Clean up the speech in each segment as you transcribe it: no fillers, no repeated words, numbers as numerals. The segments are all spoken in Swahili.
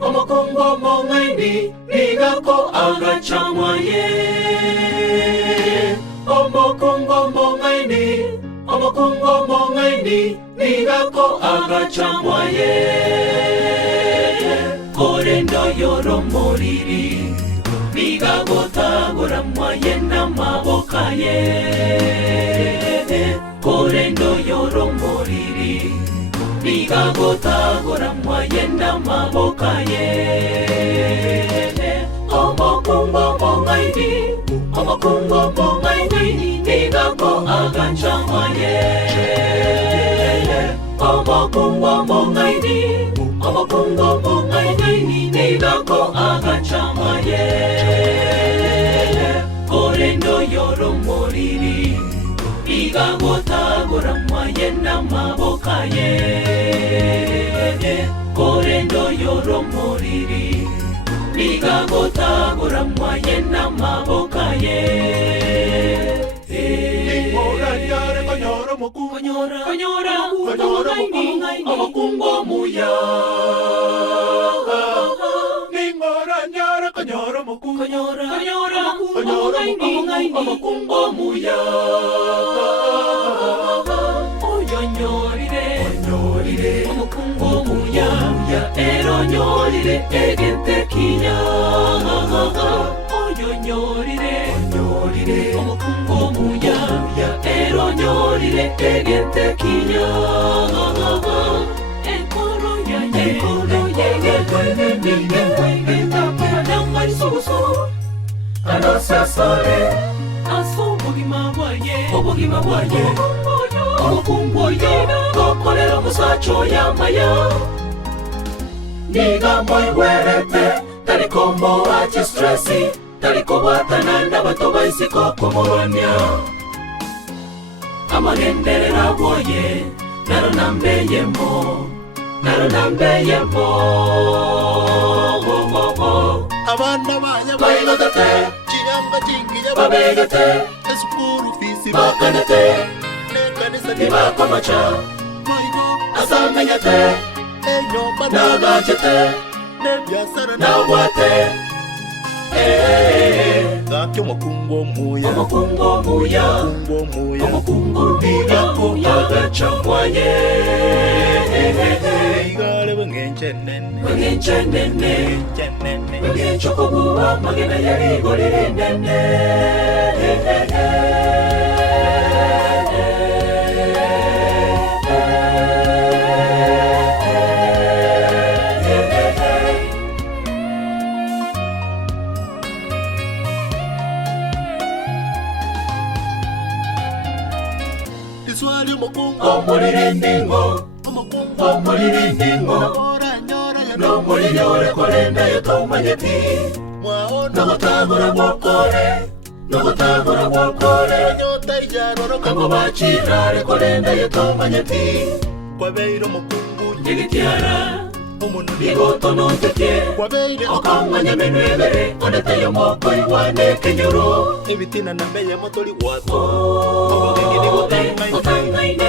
Omokungwa mongaini, nigako agachamwaye. Omokungwa mongaini, nigako agachamwaye. Korendo yoro moriri, nigagotagora mwaye namabokaye. Korendo yoro moriri, nigagotagora mwaye namabokaye. Omokungwa mongaini, nigako agachamwaye. Omokungwa mongaini, nigako agachamwaye. Korendo yoro moriri, nigagotagora mwaye namabokaye. Korendo yoro moriri, nigagotagora mwaye namabokaye. Ningoranyare kanyara moku Konyora Omokungwa muya. Ningoranyare kanyara moku Omokungwa muya. Onyorire Omokungwa muya. Eronyorire egente kinya. Onyorire Omokungwa muya. Eronyorire egente kinya. Ekoro yaye Namari susu Anasasare Aso obogima bwaye Omokungwa yo Tokolera musacho yamaya. Niga mwiwerete Tariko mwachi stressi Tariko watananda bato baisiko komoronya. Amagenderera bwoye Naro nambeyemo Abana baya Bayigotate Chiyamba chingiya Babegate Esukuru fisi Bakanate Nekanisa Nibakomacha Maigo Asamenyate Enyo Nagachete Nebyasara Nawate Gakyo Omokungwa muya. Omokungwa muya. Omokungwa nigako agachamwaye. Igale wengenche nene Wengenchokobuwa magena yarigorire nene. Iswali Omokungwa Omulirindingo Nomuliyore kolenda yotomanyeti. Nogotagora bwokore Nyota ijaro Kango bachirare kolenda yotomanyeti. Kwabeire Omokungwa Njigitiara Omununi Nigoto nontetie Kwabeire Okamanya menu ebere Ondete yomoko iwane kenyuro. Ebitina nambeya motori wato Otangaine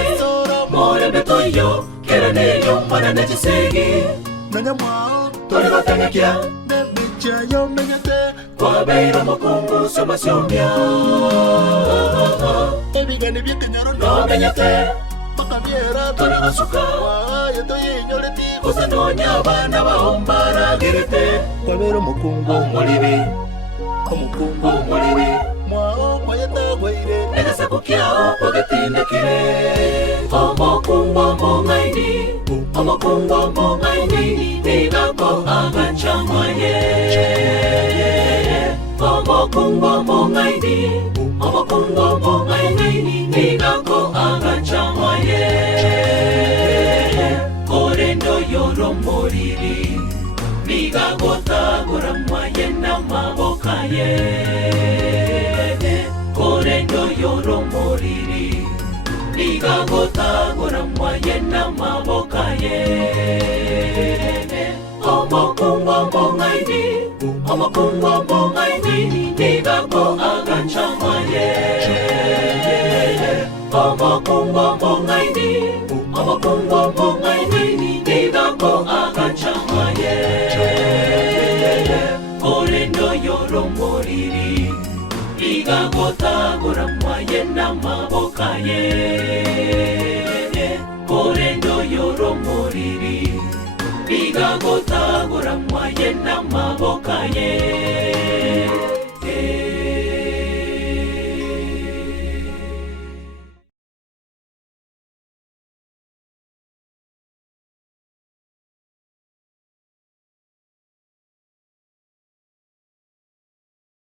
More betoyo Keraneyo mwana nechisegi. Nanyamwao Tori batangakia Nebicha yo menyete Kwabeire Omokungwa somasyomya. Ebigani byekenyaro Nomenyete Bakabyera Tori basuka Waye toyinyoreti Kusanonya abana bahombaragirete. Kwabeire Omokungwa Omuliri Mwao kwayetagwaire Egasako kyao kwagetindekire. Omokungwa mongaini, nigako agachamwaye. Omokungwa mongaini, nigako agachamwaye. Korendo yoro moriri, nigagotagora mwaye namabokaye. Korendo yoro moriri, nigagotagora mwaye namabokaye. Omokungwa mongaini, nigako agachamwaye. Omokungwa mongaini, nigako bigagotagora mwaye n'amaboka ye korendo yoro moriri bigagotagora mwaye n'amaboka ye